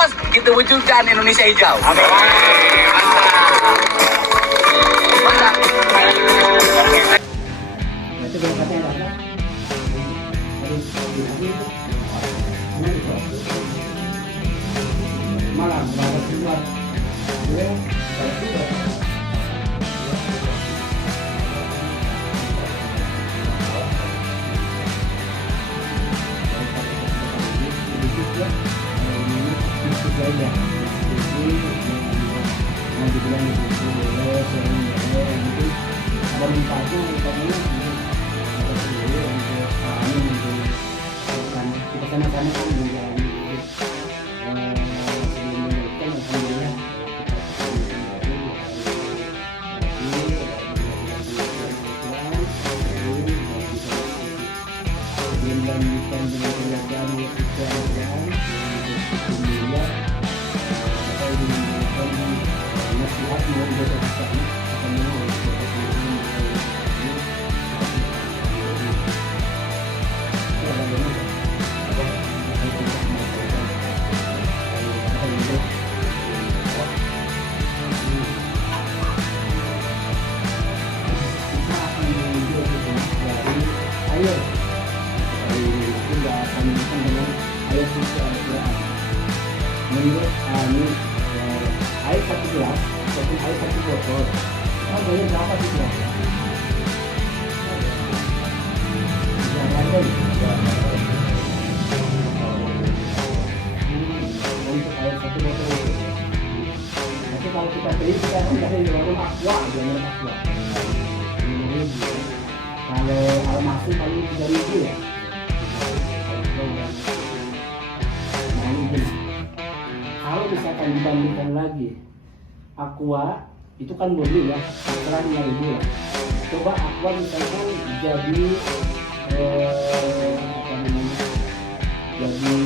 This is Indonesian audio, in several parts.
bos, kita wujudkan Indonesia hijau. Amin. Mantap. Itu berangkatnya ada apa? Malam berangkat keluar. Menurut air 1 gelas ataupun air 1 botol, harganya berapa sih gelas? Untuk air 1 botol itu. Tapi kalau kita beli kita dari warung Aqua, jangan Aqua. Kalau almasi paling 3.000 ya. Nah ini gini. Kalau misalkan dibandingkan lagi Aqua itu kan murni ya, sekitar 5.000 lah. Coba Aqua misalkan jadi apa namanya, jadi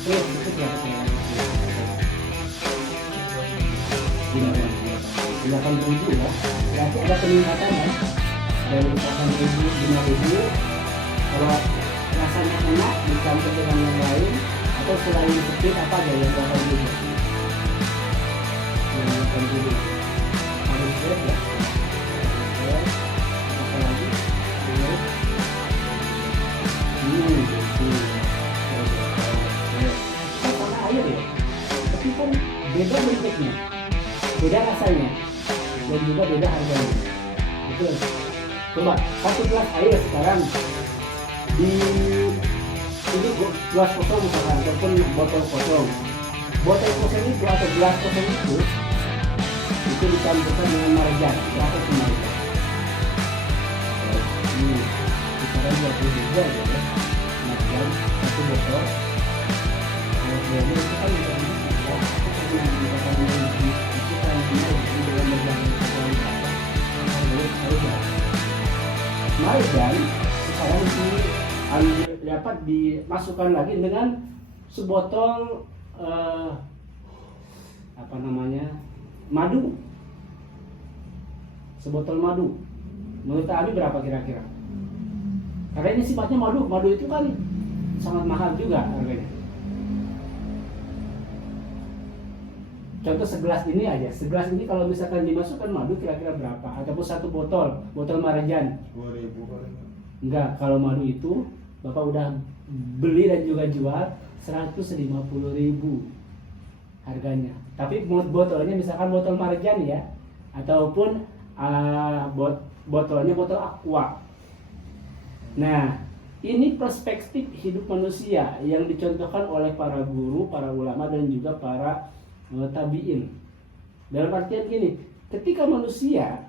spray itu berapa ya? 8.000 ya. Berarti ada peningkatan ya dari 8.000 5.000. Kalau rasanya enak dicampur dengan yang lain atau selain sedikit apa aja yang 8.000? Yang 8.000 harus fresh ya. Apa lagi? Sama air ya. Tapi kan beda bentuknya, beda rasanya, dan juga beda harganya. Betul. Coba 1 gelas air sekarang di ini gelas kosong misalkan ataupun botol kosong. Botol kosong itu atau gelas kosong itu dicampurkan dengan marjan. Berapa sih marjan? Ini kisaran 20.000 aja ya. Marjan 1 botol. Kalau biasanya itu kan bisa dibuat. Itu kan dikatakan itu kan dalam marjan marjan sekarang dapat dimasukkan lagi dengan sebotol apa namanya, madu, sebotol madu. Menurut Abi berapa kira-kira? Karena ini sifatnya madu itu kan sangat mahal juga harganya. Contoh segelas ini aja, segelas ini kalau misalkan dimasukkan madu kira-kira berapa? Ataupun 1 botol marjan? 2.000. Enggak, kalau madu itu Bapak udah beli dan juga jual 150.000 harganya. Tapi botolnya misalkan botol marjan ya, ataupun botolnya botol Aqua. Nah, ini perspektif hidup manusia yang dicontohkan oleh para guru, para ulama dan juga para tabiin. Dalam artian gini, ketika manusia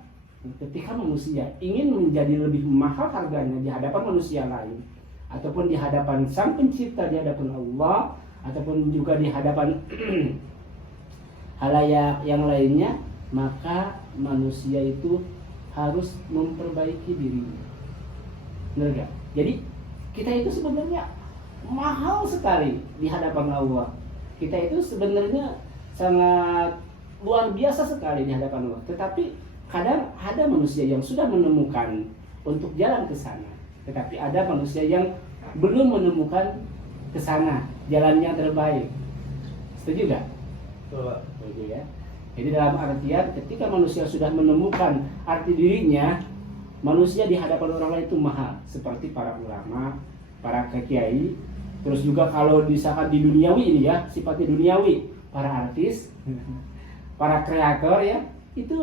ingin menjadi lebih mahal harganya di hadapan manusia lain, ataupun di hadapan Sang Pencipta, di hadapan Allah, ataupun juga di hadapan halayak yang lainnya, maka manusia itu harus memperbaiki dirinya. Benar gak? Jadi kita itu sebenarnya mahal sekali di hadapan Allah. Kita itu sebenarnya sangat luar biasa sekali di hadapan Allah. Tetapi kadang ada manusia yang sudah menemukan untuk jalan ke sana, tetapi ada manusia yang belum menemukan ke sana. jalan yang terbaik. Setuju gak? Betul, Pak. Setuju ya. Jadi dalam artian ketika manusia sudah menemukan arti dirinya, manusia di hadapan orang lain itu mahal, seperti para ulama, para kiai, terus juga kalau misalkan di duniawi ini ya, sifatnya duniawi, para artis, para kreator ya, itu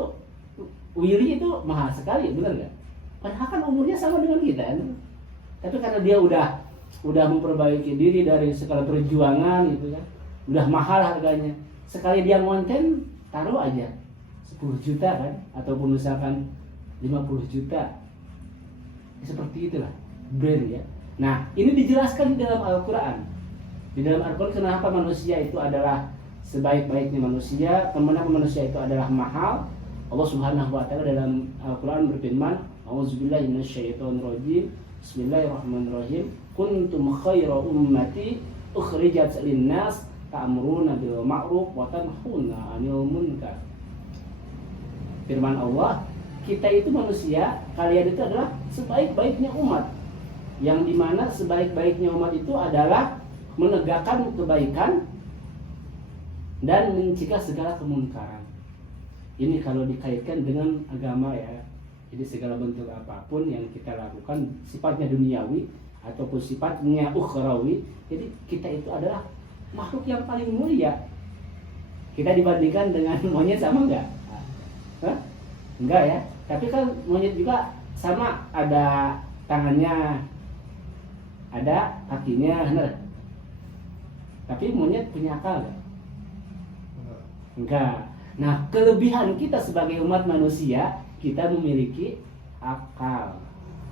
Willy itu mahal sekali, benar nggak? Padahal kan umurnya sama dengan kita, kan? Tapi karena dia udah memperbaiki diri dari segala perjuangan gitu kan, udah mahal harganya. Sekali dia ngonten, taruh aja 10 juta kan, ataupun misalkan 50 juta. Ya, seperti itulah brand ya. Nah, ini dijelaskan di dalam Al-Quran. Di dalam Al-Quran kenapa manusia itu adalah sebaik-baiknya manusia, kenapa manusia itu adalah mahal. Allah Subhanahu wa taala dalam Al-Quran berfirman, "A'udzubillahi minasyaitonirrajim. Bismillahirrahmanirrahim. Kuntum khaira ummati ukhrijat lin-nas ta'muruna bil ma'ruf wa tanhauna 'anil munkar." Firman Allah, kita itu manusia, kalian itu adalah sebaik-baiknya umat. Yang dimana sebaik-baiknya umat itu adalah menegakkan kebaikan dan mencegah segala kemungkaran. Ini kalau dikaitkan dengan agama ya. Jadi segala bentuk apapun yang kita lakukan sifatnya duniawi ataupun sifatnya ukhrawi, jadi kita itu adalah makhluk yang paling mulia. Kita dibandingkan dengan monyet sama enggak? Hah? Enggak ya. Tapi kan monyet juga sama, ada tangannya, ada kakinya, benar. Tapi monyet punya akal enggak? Enggak. Nah, kelebihan kita sebagai umat manusia, kita memiliki akal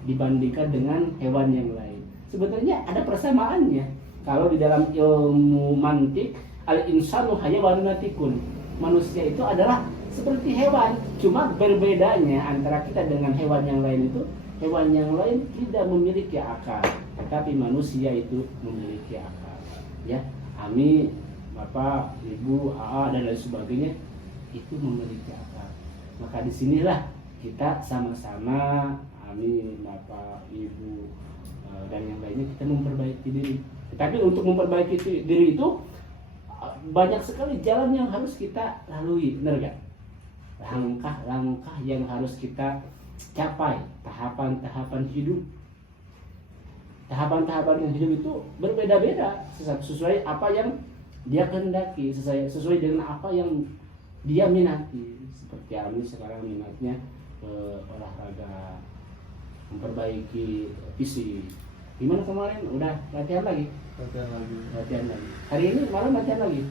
dibandingkan dengan hewan yang lain. Sebetulnya ada persamaannya. Kalau di dalam ilmu mantik, al-insanu hayawanun natikun. Manusia itu adalah seperti hewan. Cuma berbedanya antara kita dengan hewan yang lain itu, hewan yang lain tidak memiliki akal, tetapi manusia itu memiliki akal. Ya, Ami, Bapak, Ibu, AA dan lain sebagainya itu memiliki akal. Maka disinilah kita sama-sama, Ami, Bapak, Ibu dan yang lainnya, kita memperbaiki diri. Tapi untuk memperbaiki diri itu banyak sekali jalan yang harus kita lalui, benar gak? Langkah-langkah yang harus kita capai, tahapan-tahapan hidup. Tahapan-tahapan yang hidup itu berbeda-beda sesuai apa yang dia kehendaki, sesuai dengan apa yang dia minati. Seperti Ami sekarang minatnya olahraga, memperbaiki fisik. Gimana kemarin? Udah latihan lagi? Latihan lagi. Hari ini malam latihan lagi?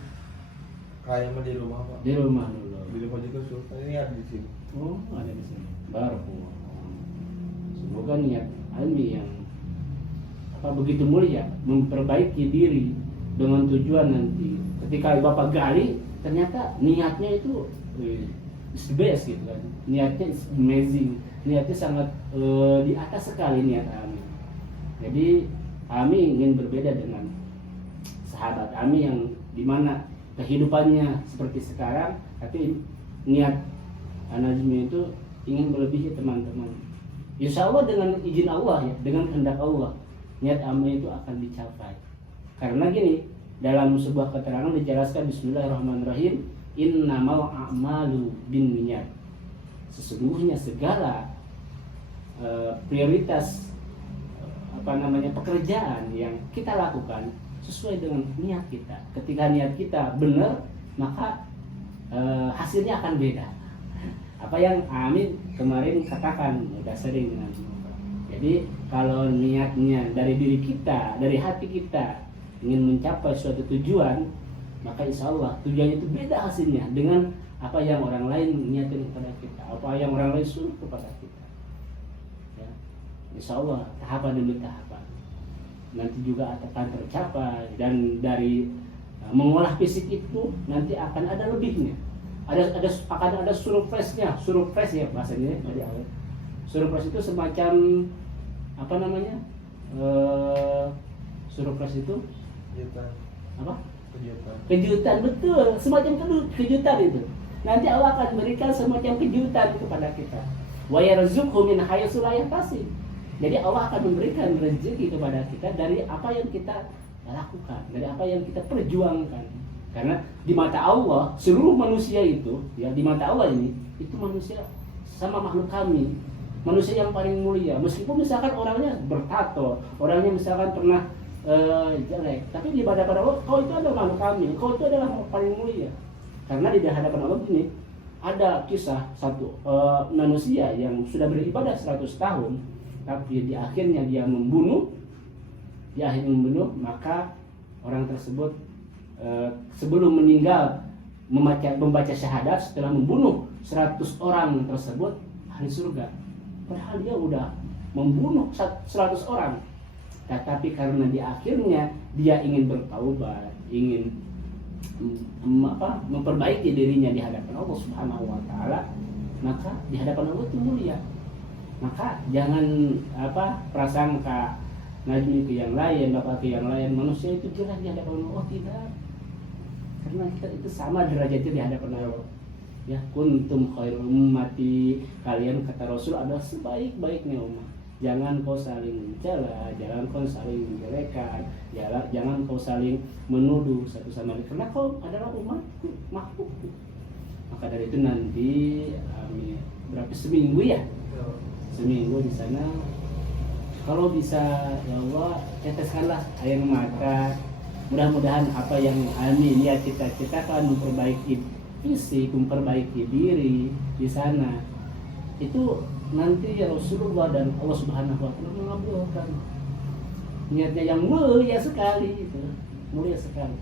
Kayaknya di rumah, Pak. Di rumah dulu. Di rumah juga suka. Ini ada di sini. Oh, ada di sini. Baru. Semoga niat Ami yang begitu mulia memperbaiki diri dengan tujuan nanti ketika Bapak gali, ternyata niatnya itu is the best gitu kan. Niatnya is amazing. Niatnya sangat di atas sekali niat Ami. Jadi Ami ingin berbeda dengan sahabat Ami yang dimana kehidupannya seperti sekarang, tapi niat Najmi itu ingin melebihi teman-teman. Insya Allah dengan izin Allah ya, dengan kehendak Allah, niat Ami itu akan dicapai. Karena gini, dalam sebuah keterangan dijelaskan Bismillahirrahmanirrahim, innamal a'malu binniyat. Sesungguhnya segala prioritas pekerjaan yang kita lakukan sesuai dengan niat kita. Ketika niat kita benar, maka hasilnya akan beda. Apa yang Amin kemarin katakan udah sering dengan. Jadi kalau niatnya dari diri kita, dari hati kita ingin mencapai suatu tujuan, maka insya Allah tujuannya itu beda hasilnya dengan apa yang orang lain niatin kepada kita, apa yang orang lain suruh kepada kita. Ya. Insya Allah tahapan demi tahapan nanti juga akan tercapai, dan dari mengolah fisik itu nanti akan ada lebihnya. Akan ada surprise-nya, surprise ya bahasanya dari awal. Surprise itu semacam apa namanya? Surprise itu Kejutan. apa? Kejutan. Kejutan, betul, semacam kejutan itu. Nanti Allah akan berikan semacam kejutan kepada kita. Wa yarzuqhu min haitsu la yahtasib. Jadi Allah akan memberikan rezeki kepada kita dari apa yang kita kita lakukan, dari apa yang kita perjuangkan. Karena di mata Allah seluruh manusia itu, ya di mata Allah ini itu manusia sama makhluk kami, manusia yang paling mulia. Meskipun misalkan orangnya bertato, orangnya misalkan pernah jelek, tapi di hadapan Allah kau itu adalah makhluk kami, kau itu adalah paling mulia. Karena di hadapan Allah ini ada kisah satu manusia yang sudah beribadah 100 tahun, tapi di akhirnya dia membunuh, maka orang tersebut sebelum meninggal membaca syahadat setelah membunuh 100 orang tersebut ahli surga. Padahal dia udah membunuh 100 orang. Tetapi karena di akhirnya dia ingin bertaubat, ingin memperbaiki dirinya di hadapan Allah Subhanahu wa taala, maka di hadapan Allah itu mulia. Maka jangan prasangka Najmi ke yang lain, bapak ke yang lain, manusia itu jelas di hadapan Allah. Tidak, karena kita itu sama derajatnya di hadapan Allah. Ya, kuntum khairul ummati, kalian kata Rasul adalah sebaik-baiknya umat. Jangan kau saling mencela, jangan kau saling menjelekan, jangan kau saling menuduh satu sama lain, karena kau adalah umatku, makhlukku. Maka dari itu nanti berapa seminggu ya? Seminggu di sana. Kalau bisa, ya Allah, teteskanlah air mata. Mudah-mudahan apa yang niat cita-citakan, memperbaiki fisik, memperbaiki diri di sana, itu nanti ya Rasulullah dan Allah Subhanahu wa taala mengabulkan. Niatnya yang mulia sekali itu, mulia sekali.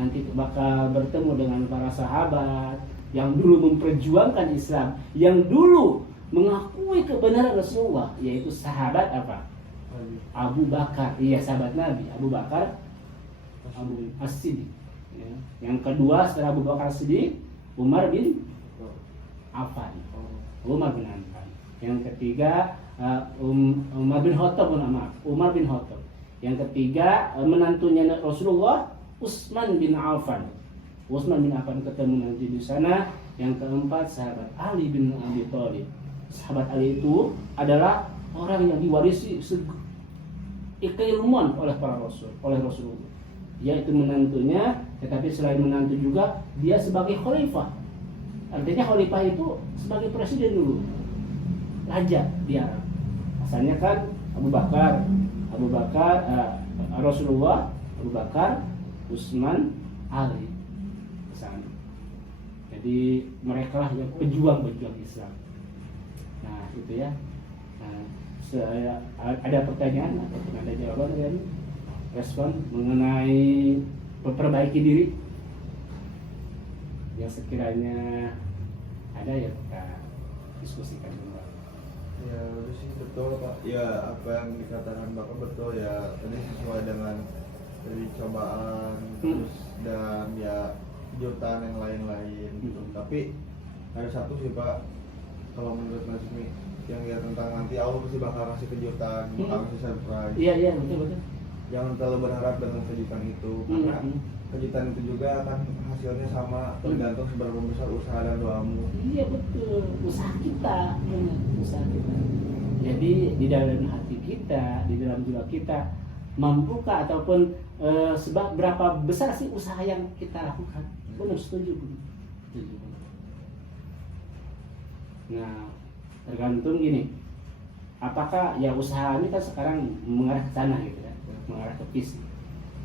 Nanti bakal bertemu dengan para sahabat yang dulu memperjuangkan Islam, yang dulu mengakui kebenaran Rasulullah, yaitu sahabat apa? Abu Bakar, iya sahabat Nabi, Abu Bakar Abu As-Siddiq. Ya. Yang kedua setelah Abu Bakar As-Siddiq, Umar bin Affan. Umar bin Affan. Yang ketiga Umar bin Khattab, Umar bin Khattab. Yang ketiga menantunya Rasulullah, Utsman bin Affan. Utsman bin Affan ketemu nanti di sana. Yang keempat sahabat Ali bin Abi Thalib. Sahabat Ali itu adalah orang yang diwarisi keilmuan oleh para rasul, oleh Rasulullah. Dia itu menantunya, tetapi selain menantu juga dia sebagai khalifah. Artinya khalifah itu sebagai presiden dulu, raja di Arab. Asalnya kan Abu Bakar, Rasulullah, Abu Bakar, Utsman, Ali ke sana. Jadi mereka lah yang pejuang-pejuang Islam. Nah itu ya. Nah, ada pertanyaan ataupun ada jawaban dari respon mengenai memperbaiki diri yang sekiranya ada ya kita diskusikan kembali. Ya udah sih betul Pak. Ya apa yang dikatakan Bapak betul ya, tadi sesuai dengan dari cobaan terus dan ya kejutan yang lain-lain gitu. Tapi ada satu sih Pak, kalau menurut Najmi yang ya tentang nanti Allah pasti bakal kasih kejutan, bakal kasih surprise. Iya betul. Jangan terlalu berharap dengan kejutan itu, karena kejutan itu juga akan hasilnya sama, tergantung seberapa besar usaha dan doamu. Iya betul, usaha kita. Jadi di dalam hati kita, di dalam jiwa kita, mampukah ataupun sebab berapa besar sih usaha yang kita lakukan? Benar, setuju. Nah, tergantung gini, apakah ya usaha ini kan sekarang mengarah ke sana gitu ya, mengarah ke fisik.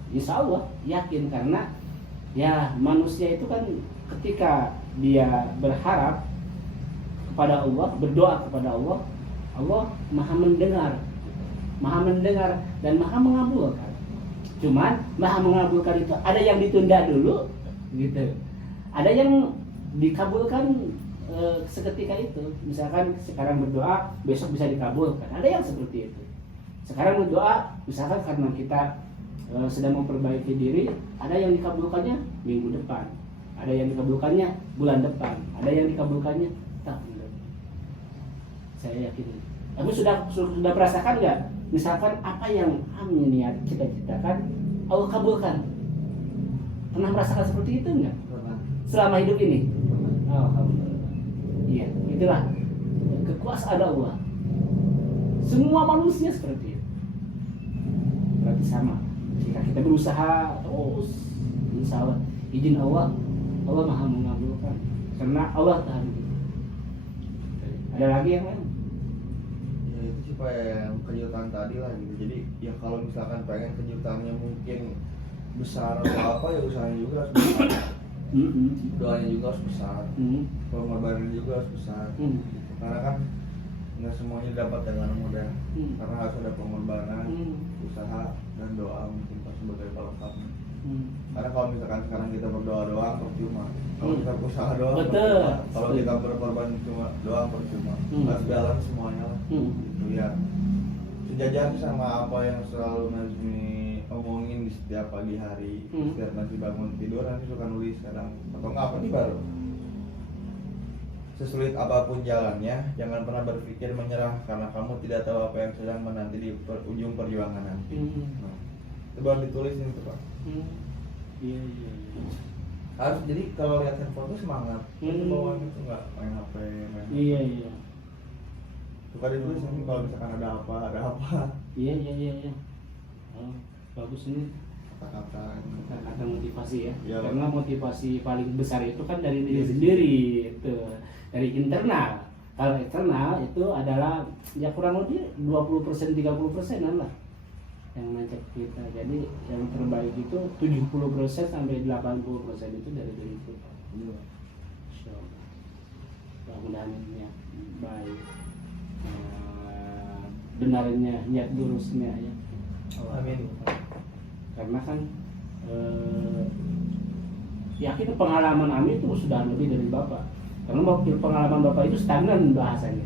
Insya Allah yakin, karena ya manusia itu kan ketika dia berharap kepada Allah, berdoa kepada Allah, Allah maha mendengar dan maha mengabulkan. Cuman maha mengabulkan itu ada yang ditunda dulu gitu, ada yang dikabulkan seketika itu. Misalkan sekarang berdoa besok bisa dikabulkan, ada yang seperti itu. Sekarang berdoa misalkan karena kita sedang memperbaiki diri, ada yang dikabulkannya minggu depan, ada yang dikabulkannya bulan depan, ada yang dikabulkannya tahun depan. Saya yakin. Kamu sudah merasakan nggak? Misalkan apa yang kami niat cita-citakan Allah kabulkan. Pernah merasakan seperti itu nggak? Pernah. Selama hidup ini? Alhamdulillah. Iya, itulah kekuasaan Allah. Semua manusia seperti itu. Berarti sama. Jika kita berusaha terus, insya Allah izin Allah, Allah maha mengabulkan karena Allah tahan kita. Ada lagi yang lain? Ya itu sih Pak yang kejutan tadi lah gitu. Jadi ya kalau misalkan pengen kejutannya mungkin besar atau apa ya usahanya juga harus besar. Doanya juga harus besar. Pengorbanan juga harus besar. Gitu. Karena kan nggak semuanya dapat dengan mudah. Karena harus ada pengorbanan, usaha dan doa mungkin pas sebagai pelengkapnya. Karena kalau misalkan sekarang kita berdoa doang percuma. Kalau kita berusaha doang Betul. percuma. Kalau kita berkorban cuma doang percuma. Harus jalan semuanya lah. Gitu ya. Sejajar sama apa yang selalu Nazmi omongin di setiap pagi hari, setiap nanti bangun tidur nanti suka nulis kadang atau nggak apa nih baru. Sesulit apapun jalannya, jangan pernah berpikir menyerah karena kamu tidak tahu apa yang sedang menanti di ujung perjuangan nanti. Nah, itu baru ditulisin itu Pak. Iya. Harus jadi kalau lihat handphone tuh semangat. Itu bawaan itu nggak main HP, main. Iya. Suka ditulis nanti kalau misalkan ada apa. Iya. Oh, bagus ini kata-kata motivasi ya. Ya. Karena motivasi paling besar itu kan dari diri sendiri, itu dari internal. Kalau eksternal itu adalah ya kurang lebih 20% 30% lah yang ngajak kita. Jadi yang terbaik itu 70% sampai 80% itu dari diri kita. Iya. Insyaallah. Mudah-mudahan niat baik, benarnya, niat lurusnya ya. Amin. Karena kan yakin pengalaman Ami itu sudah lebih dari Bapak. Karena pengalaman Bapak itu stagnan bahasanya.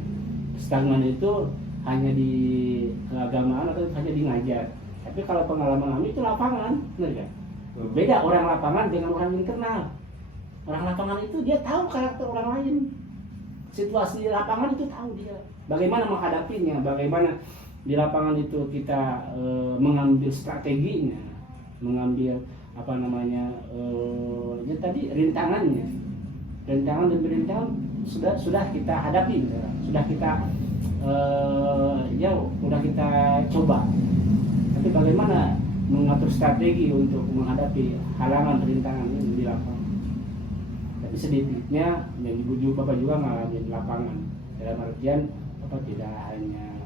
Stagnan itu hanya di keagamaan atau hanya di ngajar. Tapi kalau pengalaman Ami itu lapangan, benar kan? Beda orang lapangan dengan orang internal. Orang lapangan itu dia tahu karakter orang lain. Situasi di lapangan itu tahu dia. Bagaimana menghadapinya, bagaimana di lapangan itu kita mengambil strateginya, mengambil ya tadi rintangan dan rintangan sudah kita hadapi, sudah kita sudah kita coba. Tapi bagaimana mengatur strategi untuk menghadapi halangan rintangan ini di lapangan? Tapi sedikitnya yang ibu Bapak juga mengalami di lapangan. Dalam artian Bapak tidak hanya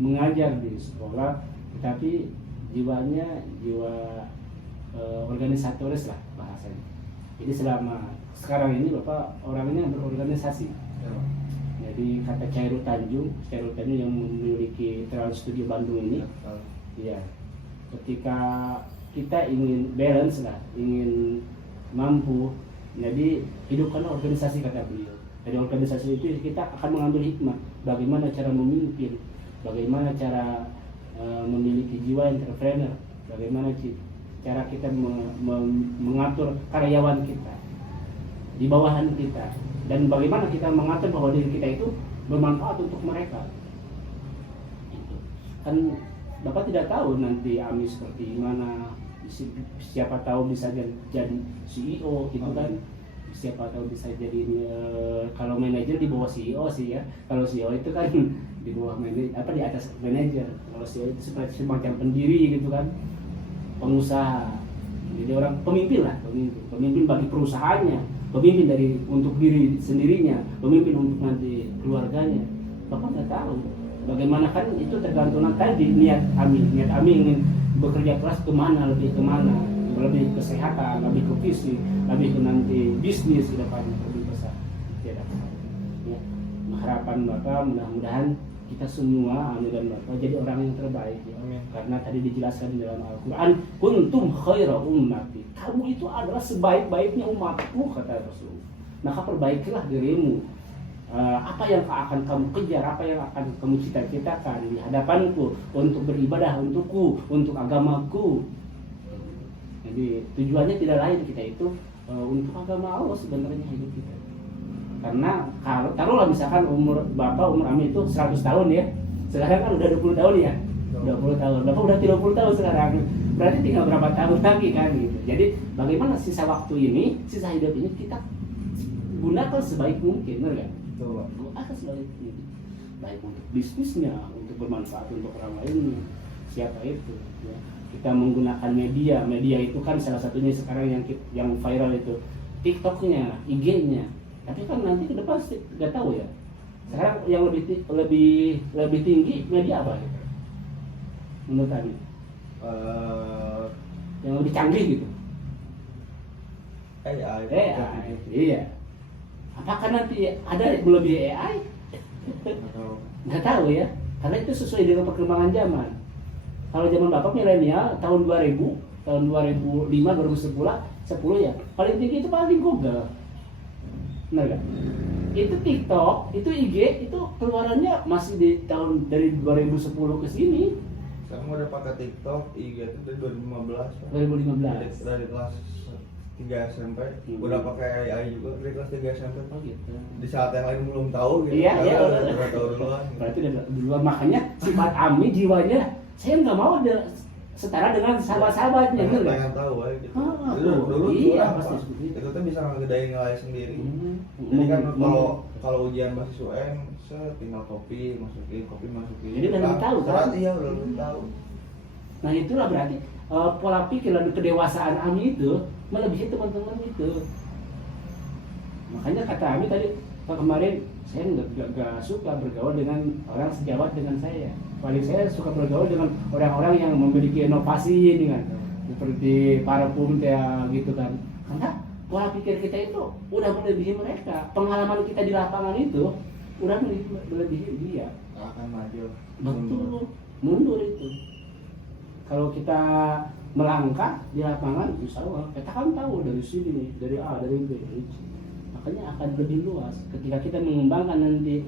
mengajar di sekolah, tetapi jiwanya jiwa organisatoris lah bahasanya. Jadi selama sekarang ini Bapak orangnya berorganisasi. Jadi kata Cairo Tanjung yang memiliki Trans Studio Bandung ini, ya, ketika kita ingin balance lah, ingin mampu, jadi hidupkan organisasi kata beliau. Dari organisasi itu kita akan mengambil hikmah, bagaimana cara memimpin, bagaimana cara memiliki jiwa entrepreneur, bagaimana cara kita mengatur karyawan kita di bawahan kita, dan bagaimana kita mengatur bahwa diri kita itu bermanfaat untuk mereka. Gitu. Kan Bapak tidak tahu nanti Ami seperti mana, siapa tahu bisa jadi CEO gitu kan, siapa tahu bisa jadi kalau manajer di bawah CEO sih ya. Kalau CEO itu kan di bawah manajer, di atas manajer. Kalau CEO itu seperti semacam pendiri gitu kan, pengusaha. Jadi orang pemimpin lah, pemimpin bagi perusahaannya, pemimpin untuk diri sendirinya, pemimpin untuk nanti keluarganya. Bapak nggak tahu bagaimana, kan itu tergantung tadi niat Ami ingin bekerja keras lebih kesehatan, lebih ke fisik, lebih ke nanti bisnis ke depan lebih besar. Tidak. Ya, harapan Bapak mudah-mudahan kita semua Ami dan Bapak jadi orang yang terbaik ya. Amin. Karena tadi dijelaskan di dalam Al-Quran, kuntum khaira ummati, kamu itu adalah sebaik-baiknya umatku kata Rasul. Maka perbaikilah dirimu. Apa yang akan kamu kejar, apa yang akan kamu cita-citakan di hadapanku untuk beribadah untukku, untuk agamaku. Jadi tujuannya tidak lain kita itu untuk agama Allah sebenarnya hidup kita. Karena kalau taruhlah misalkan umur Ami itu 100 tahun ya. Sekarang kan udah 20 tahun ya. 20 tahun. Bapak udah 30 tahun sekarang. Berarti tinggal berapa tahun lagi kan gitu. Jadi bagaimana sisa waktu ini, sisa hidup ini kita gunakan sebaik mungkin, benar kan? Betul. Gunakan sebaik mungkin. Baik untuk bisnisnya, untuk bermanfaat untuk orang lain. Siapa itu ya. kita menggunakan media itu kan salah satunya sekarang yang viral itu TikToknya, IG-nya. Tapi kan nanti ke depan nggak tahu ya. Sekarang yang lebih tinggi media apa? Menurut Anda? Yang lebih canggih gitu. AI. Iya. Apakah nanti ada yang melebihi AI? Nggak tahu ya. Karena itu sesuai dengan perkembangan zaman. Kalau zaman Bapak milenial tahun 2000, tahun 2005, 2010 ya. Paling tinggi itu paling Google. Benar nggak? Itu TikTok, itu IG, itu keluarannya masih di tahun dari 2010 ke sini. Sekarang udah pakai TikTok, IG itu dari 2015. Pak. 2015. Dari kelas 3 SMP, udah pakai AI juga dari kelas 3 SMP. Oh gitu. Di saat yang lain belum tahu gitu. Iya, iya. Udah tahu duluan. Berarti udah duluan, makanya sifat Ami jiwanya saya nggak mau setara dengan sahabat-sahabatnya, bener nggak? Pengen tahu aja gitu. Ah, Dulu iya, curang, pasti Pak. seperti itu. Itu tuh bisa ngegedain nilai sendiri. Hmm. Jadi kan kalau ujian bahasa UN, tinggal kopi masukin. Jadi udah lebih tahu, kan? Iya, udah lebih tahu. Nah itulah berarti pola pikir dan kedewasaan Ami itu melebihi teman-teman itu. Makanya kata Ami tadi kemarin, saya nggak suka bergaul dengan orang sejawat dengan saya. Paling saya suka bergaul dengan orang-orang yang memiliki inovasi ini kan, seperti para pumtea gitu kan. Karena pola pikir kita itu udah melebihi mereka. Pengalaman kita di lapangan itu udah melebihi dia. Akan maju. Betul, mundur itu. Kalau kita melangkah di lapangan, insya Allah kita kan tahu dari sini, dari A, dari B, dari C. Makanya akan lebih luas ketika kita mengembangkan nanti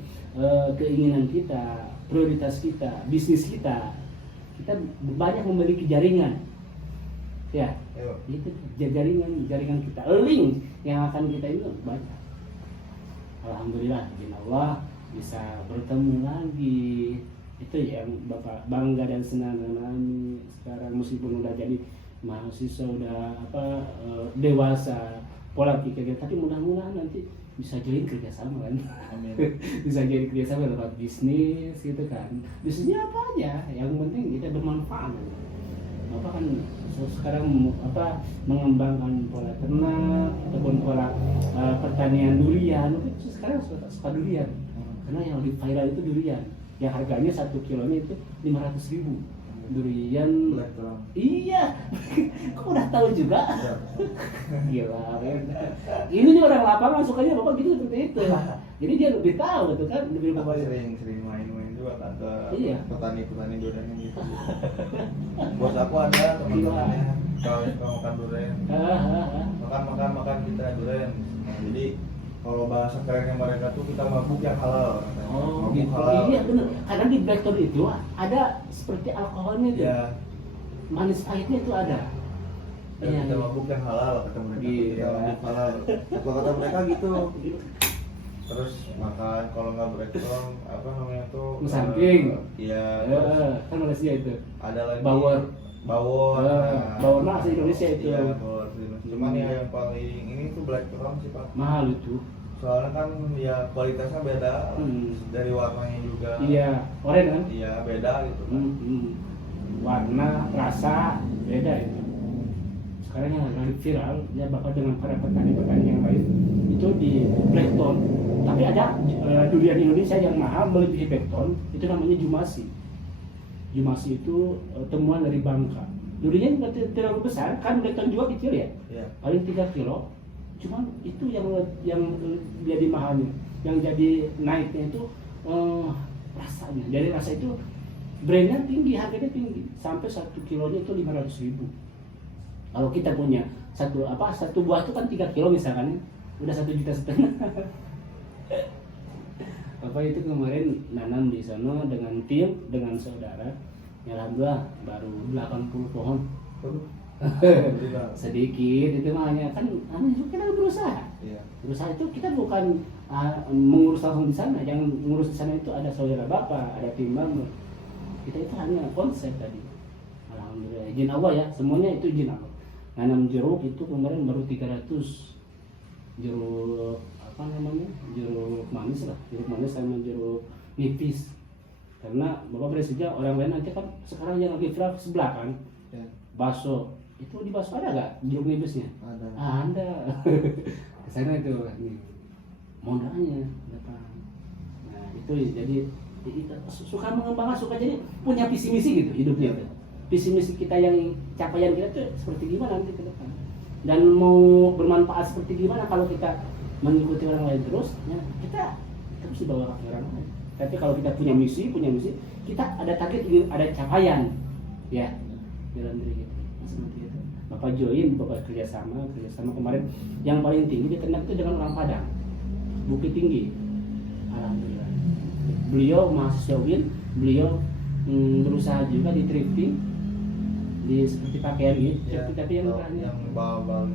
keinginan kita, prioritas kita, bisnis kita banyak memiliki jaringan, ya. Ayo. Itu jaringan kita, link yang akan kita itu banyak. Alhamdulillah, insya Allah bisa bertemu lagi. Itu yang Bapak bangga dan senang dengan kami sekarang, meskipun udah jadi mahasiswa, udah dewasa pola pikirnya, tapi mudah-mudahan nanti bisa join kerjasama kan. Amin. Bisa join kerjasama lewat bisnis gitu kan. Bisnisnya apa aja, yang penting kita bermanfaat. Bapak kan sekarang mengembangkan pola ternak ataupun pola pertanian durian. Mungkin sekarang suka durian, karena yang lebih viral itu durian. Yang harganya 1 kilonya itu 500.000. Durian. Iya. Kok udah tahu juga? Gila kan. Ini nih orang lapangan sukanya Bapak gitu seperti itu. Jadi dia lebih tahu tuh kan, lebih Bapak Bapak sering main-main juga kan ke Iya. petani durian gitu. Bos aku ada teman-temannya kalau makan durian. Makan kita durian. Nah, jadi kalau bahasa kerennya mereka tuh kita mabuk yang halal. Oh Mabuk gitu. halal. Iya benar. Kadang di blacktown itu ada seperti alkoholnya tuh. Iya. Manis pahitnya itu ada. Dan Iya. kita mabuk yang halal kata mereka. Iya. Kita mabuk halal. Kalau kata mereka gitu. Terus makan kalau nggak breakdown apa namanya tuh? Samping. Iya. Kan Malaysia itu. Ada lagi. Bawor. Bawor mah asli Indonesia itu. Iya, bawor asli Indonesia. Cuman ya yang paling ini tuh blacktown sih Pak. Mahal itu. Soalnya kan ya kualitasnya beda dari warnanya juga. Iya, oranye kan? Iya beda gitu kan. Warna, rasa beda itu. Sekarang yang lagi viral ya Bapak dengan para petani-petani yang lain itu di blacktown. Tapi ada durian Indonesia yang mahal melebihi blacktown, itu namanya Jumasi. Jumasi itu temuan dari Bangka. Duriannya tidak terlalu besar, kan blacktown juga kecil ya. Iya. Paling 3 kilo. Cuman itu yang jadi mahalnya, yang jadi naiknya itu rasanya. Jadi rasa itu brandnya tinggi, harganya tinggi, sampai 1 kilonya itu 500.000. Kalau kita punya satu buah itu kan 3 kilo misalkan, udah 1,5 juta. Bapak itu kemarin nanam di sana dengan tim, dengan saudara. Ya alhamdulillah baru 80 pohon. Sedikit itu mah hanya kan kita berusaha. Iya. Berusaha itu kita bukan mengurus langsung di sana. Yang mengurus di sana itu ada saudara Bapak, ada tim Bang. Kita itu hanya konsep tadi. Alhamdulillah izin Allah ya, semuanya itu izin Allah. Nanam jeruk itu kemarin baru 300. Jeruk apa namanya? Jeruk manis lah, jeruk manis sama jeruk nipis. Karena Bapak Presiden orang lain nanti kan sekarang yang lagi viral sebelah kan. Ya. bakso. Itu di bakso ada nggak jeruk nipisnya? Ada. Ada. Kesana itu nih modalnya datang. Nah itu jadi suka mengembangkan, suka jadi punya visi misi gitu hidupnya itu. Visi misi kita yang capaian kita tuh seperti gimana nanti ke depan. Dan mau bermanfaat seperti gimana kalau kita mengikuti orang lain terus, ya kita terus dibawa ke orang lain. Tapi kalau kita punya misi, kita ada target, ingin ada capaian, ya dalam diri kita. Seperti itu. Bapak join, Bapak kerjasama kemarin yang paling tinggi di Ternak itu dengan orang Padang, Bukit Tinggi. Alhamdulillah. Beliau mahasiswa UIN, beliau berusaha juga di thrifting, di seperti pakaian gitu, Ya, tapi yang bawah.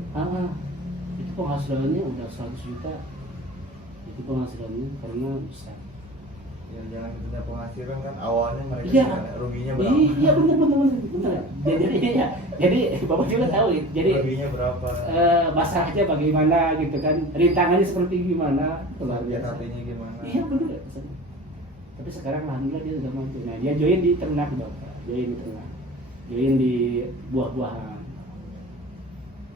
itu penghasilannya udah 100 juta. Itu penghasilannya karena besar. Ya jangan punya penghasilan kan awalnya mereka Iya. ruginya berapa? Iya benar. Jadi Bapak juga tahu gitu. Jadi Ruginya berapa? masalahnya bagaimana gitu kan, rintangannya seperti gimana, itu luar Biar biasa. hatinya gimana? Iya benar. Tapi sekarang alhamdulillah dia sudah mampu. Nah dia join di ternak Bapak, join di buah-buahan.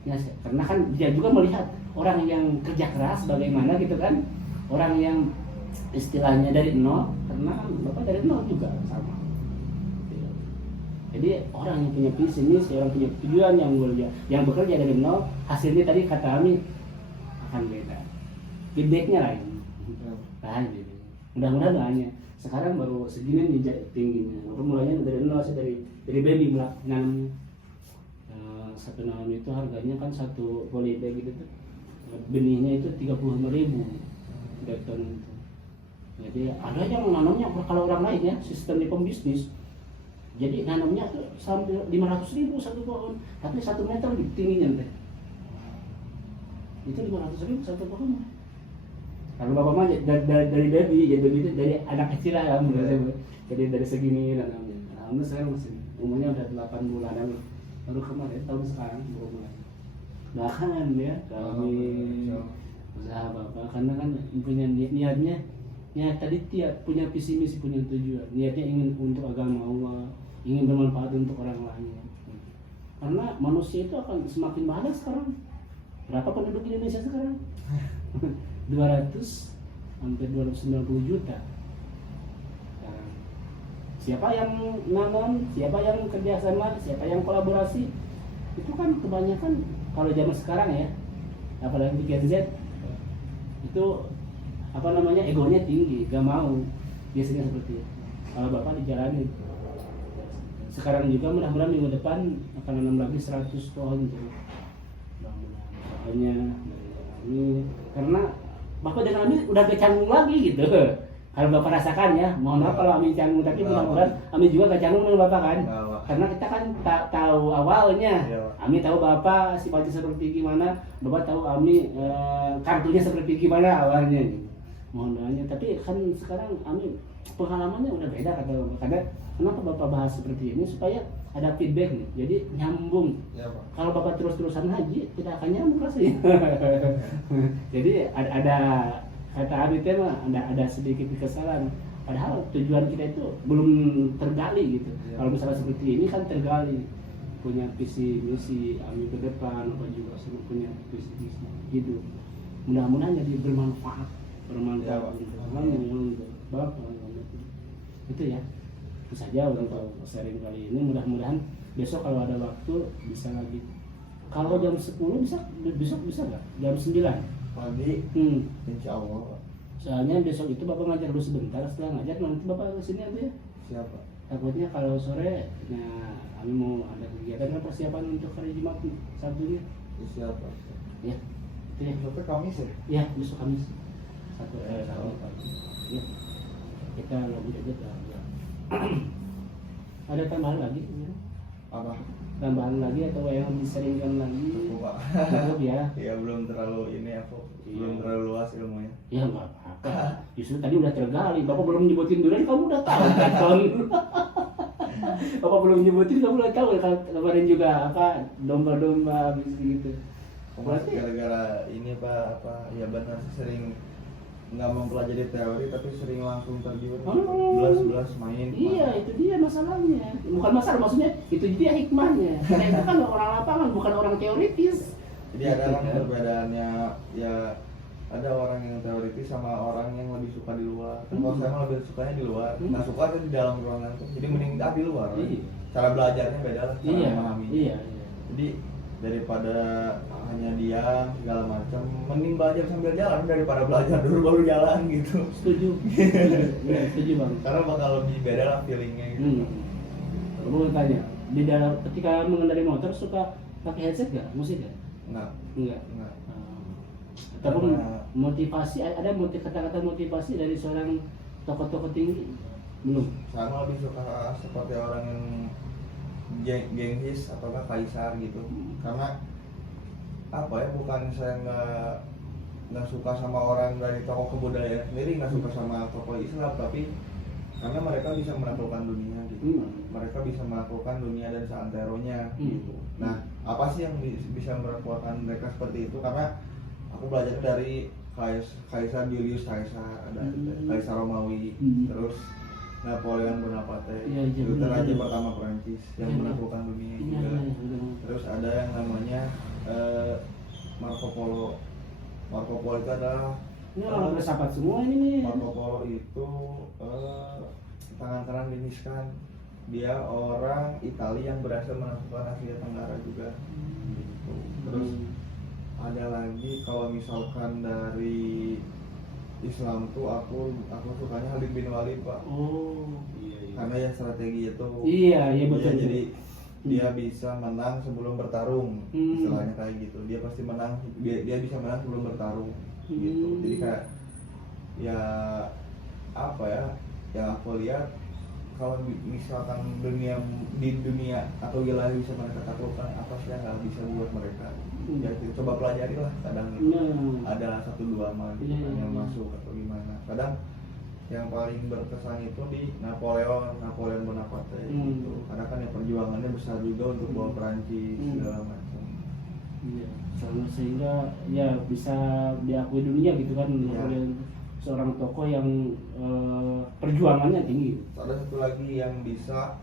Ya, karena kan dia juga melihat orang yang kerja keras bagaimana gitu kan, orang yang istilahnya dari nol, karena kan Bapak dari nol juga sama. Jadi orang yang punya visi misi, orang punya tujuan yang mulia, yang bekerja dari nol, hasilnya tadi kata Ami akan beda. Feedbacknya lain. Lain. Mudah-mudahan hanya sekarang baru segini nih tingginya. Baru mulainya dari nol, saya dari baby nanamnya. Satu nanam itu harganya kan satu polybag gitu tuh, benihnya itu 35.000 ton itu. Jadi ada yang nanamnya kalau orang lain ya, sistem di pembisnis. Jadi nanamnya tuh sampai 500.000 satu pohon, tapi 1 meter tingginya teh. Itu 500.000 satu pohon. Kalau bapak mah dari baby, ya baby itu dari anak kecil lah ya, jadi dari segini nanamnya. Alhamdulillah saya masih umurnya udah 8 bulanan, baru kemarin tahun sekarang baru mulai. Belakangan ya kami usaha bapak, karena kan punya niatnya tadi tiap punya visi misi, punya tujuan, niatnya ingin untuk agama Allah, ingin bermanfaat untuk orang lain. Karena manusia itu akan semakin banyak sekarang. Berapa penduduk Indonesia sekarang? 200 sampai 290 juta. Sekarang. Siapa yang nanam, siapa yang kerjasama, siapa yang kolaborasi, itu kan kebanyakan kalau zaman sekarang ya, apalagi Gen Z, itu apa namanya, egonya tinggi, gak mau, biasanya seperti itu. Kalau bapak dijalani. Sekarang juga mudah-mudahan minggu depan akan nanam lagi 100 pohon tuh. Pokoknya ini karena bapak dengan Ami udah kecanggung lagi gitu. Kalau bapak rasakan ya, mohon maaf kalau Ami canggung, tapi mudah-mudahan Ami juga gak canggung dengan bapak kan. Karena kita kan tak tahu awalnya. Ami tahu bapak sifatnya seperti gimana, bapak tahu Ami kartunya seperti gimana awalnya. Mohon doanya, tapi kan sekarang Ami pengalamannya udah beda kata bapak. Karena kenapa bapak bahas seperti ini, supaya ada feedback nih, jadi nyambung. Ya, Pak. Kalau bapak terus-terusan haji, tidak akan nyambung rasanya. Jadi ada kata Abi mah ada sedikit kesalahan. Padahal tujuan kita itu belum tergali gitu. Ya. Kalau misalnya seperti ini kan tergali, punya visi misi Abi ke depan, apa juga punya visi misi gitu. Mudah-mudahan jadi bermanfaat Ya, Pak. untuk orang, untuk bapak. Itu ya. Itu saja untuk sharing kali ini. Mudah-mudahan besok kalau ada waktu bisa lagi. Kalau jam 10 besok bisa nggak? Jam 9? Pagi, insya Allah, Pak. Soalnya besok itu bapak ngajar dulu sebentar, setelah ngajar nanti bapak kesini aja ya. Siapa? Takutnya kalau sore, nah kami mau ada kegiatan kan, persiapan untuk hari Jumat Sabtunya. Siapa? Ya, itu ya. Besoknya Kamis ya? Ya, besok Kamis. Satu ya. Kita lanjut aja ke ada tambahan lagi? Apa? Tambahan lagi atau yang diseringkan lagi? Cukup, Pak. Cukup ya. Ya belum terlalu ini aku, belum terlalu luas ilmunya. Ya nggak apa-apa. Justru tadi udah tergali. Bapak belum nyebutin durian, kamu udah tahu kan? Bapak belum nyebutin, kamu udah tahu. Kemarin juga apa domba-domba gitu. Mas, gara-gara ini Pak, apa ya benar sering nggak mempelajari teori tapi sering langsung terjun Oh. belas main. Iya, itu dia masalahnya. Bukan masalah, maksudnya itu dia hikmahnya. Karena itu kan orang lapangan, bukan orang teoritis. Jadi ada kan perbedaannya ya, ada orang yang teoritis sama orang yang lebih suka di luar. Kalau saya mah lebih sukanya di luar. Nah suka tuh di dalam ruangan tuh. Jadi mending di luar. Iya. Cara belajarnya beda lah, cara Iya, memahami. iya. Jadi daripada hanya diam segala macam, mending belajar sambil jalan daripada belajar dulu baru jalan gitu. Setuju. Iya, setuju bang. Karena bakal lebih beda lah feelingnya gitu. Lu tanya, di dalam ketika mengendarai motor suka pakai headset nggak? Musik nggak? Enggak. Enggak. Ataupun Karena- motivasi, ada kata-kata motivasi dari seorang tokoh-tokoh tinggi? Belum. Sama lebih suka seperti orang yang Genghis atau kaisar gitu. Karena apa ya, bukan saya nggak suka sama orang dari tokoh kebudayaan sendiri, nggak suka sama tokoh Islam, tapi karena mereka bisa menaklukkan dunia gitu. Mereka bisa menaklukkan dunia dan seanteronya gitu. Nah, apa sih yang bisa melakukan mereka seperti itu? Karena aku belajar dari Kaisar Julius Caesar, ada Kaisar Romawi, terus Napoleon Bonaparte, Iya, iya, itu benar. raja pertama Prancis yang Iya, menaklukkan dunia Iya, juga. iya. Terus ada yang namanya Marco Polo. Marco Polo itu adalah Ini orang bersahabat semua ini nih. Marco Polo itu tangan kanan diniskan. Dia orang Italia yang berhasil menaklukkan Asia Tenggara juga. Gitu. Terus ada lagi kalau misalkan dari Islam tuh aku sukanya Khalid bin Walid, Pak. Oh, iya. Karena ya strategi itu. Iya, iya betul. Iya, jadi dia bisa menang sebelum bertarung, istilahnya kayak gitu. Dia pasti menang, dia bisa menang sebelum bertarung gitu. Jadi kayak ya apa ya, yang aku lihat kalau misalkan di dunia atau wilayah bisa mereka taklukkan, apa sih yang nggak bisa buat mereka? Ya kita coba pelajari lah, kadang ada 1-2 mah gitu kan yang masuk atau gimana. Kadang yang paling berkesan itu di Napoleon Bonaparte gitu. Karena kan ya perjuangannya besar juga untuk bawa Perancis segala macam. Iya, sehingga ya bisa diakui dunia gitu kan. Napoleon seorang tokoh yang perjuangannya tinggi. Ada satu lagi yang bisa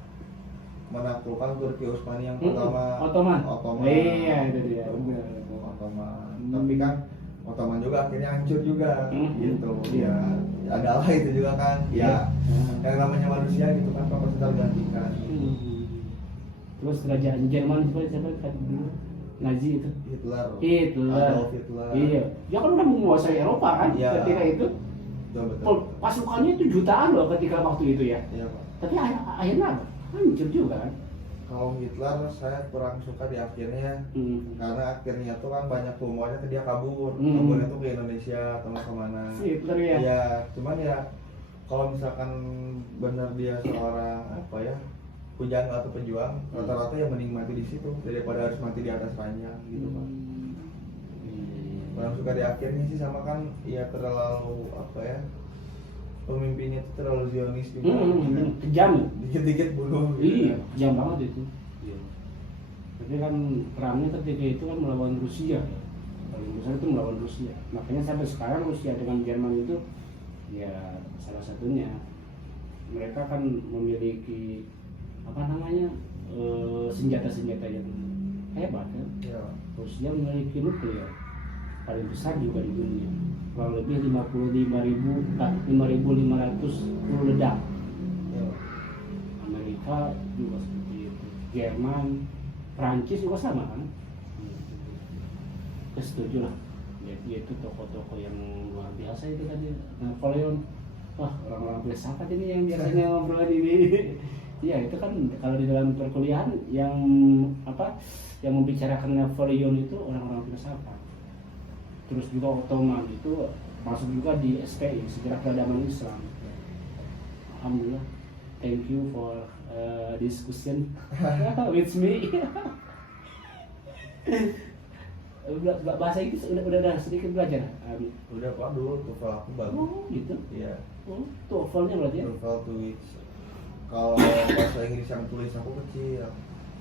menaklukkan Turki Utsmani yang pertama, Ottoman. Iya, itu dia. Ottoman. Tapi kan Ottoman juga akhirnya hancur juga gitu. Ya adalah itu juga kan. Ya yang namanya manusia gitu kan pasti tergantikan. Terus kerajaan Jerman siapa dulu? Nazi itu. Hitler. Adolf Hitler. Iya. Dia kan udah menguasai Eropa kan ketika itu. Betul. Pasukannya itu jutaan loh ketika waktu itu ya. Iya, Pak. Tapi akhirnya apa? Hancur juga kan. Kalau Hitler saya kurang suka di akhirnya, karena akhirnya tuh kan banyak rumornya tuh dia kabur, kaburnya tuh ke Indonesia atau kemana. Hitler ya. Iya, cuman ya kalau misalkan benar dia seorang apa ya, pujangga atau pejuang, rata-rata yang mending mati di situ daripada harus mati di atas ranjang gitu Pak. Kurang suka di akhirnya sih, sama kan ya terlalu apa ya, pemimpinnya itu terlalu Zionis juga. Kejam. Dikit-dikit bunuh. Iya, kejam banget itu. Tapi kan perangnya ketika itu kan melawan Rusia. Paling besar itu melawan Rusia. Makanya sampai sekarang Rusia dengan Jerman itu ya salah satunya mereka kan memiliki apa namanya senjata-senjata yang hebat kan. Ya. Rusia memiliki nuklir paling besar juga di dunia, kurang lebih 5.500 ledak. Amerika juga seperti itu, Jerman, Prancis juga sama kan. Setuju lah, dia itu tokoh-tokoh yang luar biasa itu tadi. Napoleon, wah orang-orang filsafat ini yang biasanya ngobrol ini. Iya itu kan kalau di dalam perkuliahan yang apa, yang membicarakan Napoleon itu orang-orang filsafat. Terus juga Ottoman itu masuk juga di SPI, Sejarah Peradaban Islam. Alhamdulillah, thank you for discussion with me. Bahasa Inggris udah sedikit belajar. Udah Pak, dulu TOEFL aku bagus. Oh gitu. Iya. Oh, TOEFL-nya berarti ya? TOEFL 2 weeks. Kalau bahasa Inggris yang tulis aku kecil.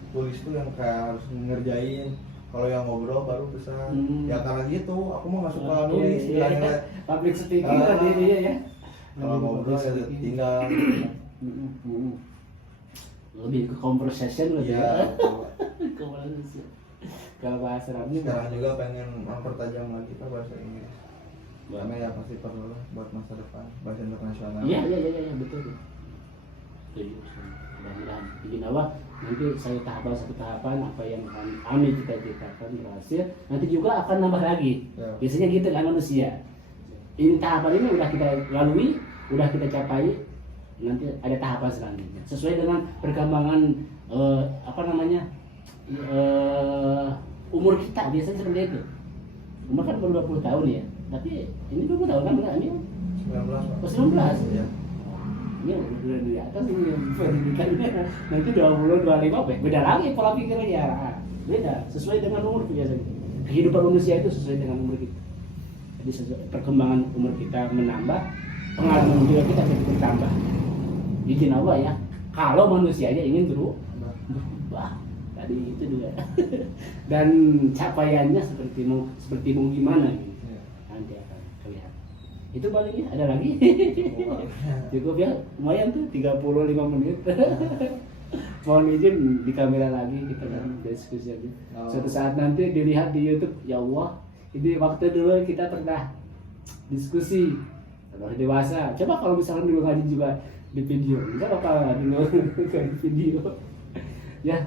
Tulis tuh yang kayak harus ngerjain Kalau yang ngobrol baru pesan. Ya karena gitu, aku mah nggak suka Oke, nulis iya. bilangnya. Public speaking Ah. tadi dia ya. Kalau ngobrol ya Public speaking. tinggal. Lebih ke conversation lebih Iya. ya. betul. Conversation. Kalau bahasa Arabnya Sekarang juga pengen mempertajam lagi Pak bahasa Inggris. Karena ya pasti perlu lah buat masa depan bahasa internasional. iya betul. Setuju. Mudah-mudahan bikin awal nanti satu tahapan apa yang kami cita-citakan berhasil, nanti juga akan nambah lagi. Ya. Biasanya gitu kan manusia. Ini tahapan ini udah kita lalui, udah kita capai, nanti ada tahapan selanjutnya. Sesuai dengan perkembangan umur kita biasanya seperti itu. Umur kan baru 20 tahun ya, tapi ini 20 tahun kan enggak ini 19 Pak. 19. Iya. Ini udah di atas ini pendidikannya nanti 20 25 beda lagi pola pikirnya ya, beda sesuai dengan umur biasanya. Kehidupan manusia itu sesuai dengan umur kita. Jadi sesuai perkembangan umur kita menambah, pengalaman juga kita bertambah. Izin Allah ya, kalau manusianya ingin berubah tadi itu juga. Dan capaiannya seperti mau gimana gitu. Iya. Nanti akan kelihatan. Itu palingnya ada lagi. Cukup ya, lumayan tuh 35 menit. Mohon izin di kamera lagi kita kan diskusi aja. Suatu saat nanti dilihat di YouTube, ya Allah, ini waktu dulu kita pernah diskusi kalau dewasa. Coba kalau misalkan dulu ngaji juga di video, enggak apa-apa dulu di video. Ya,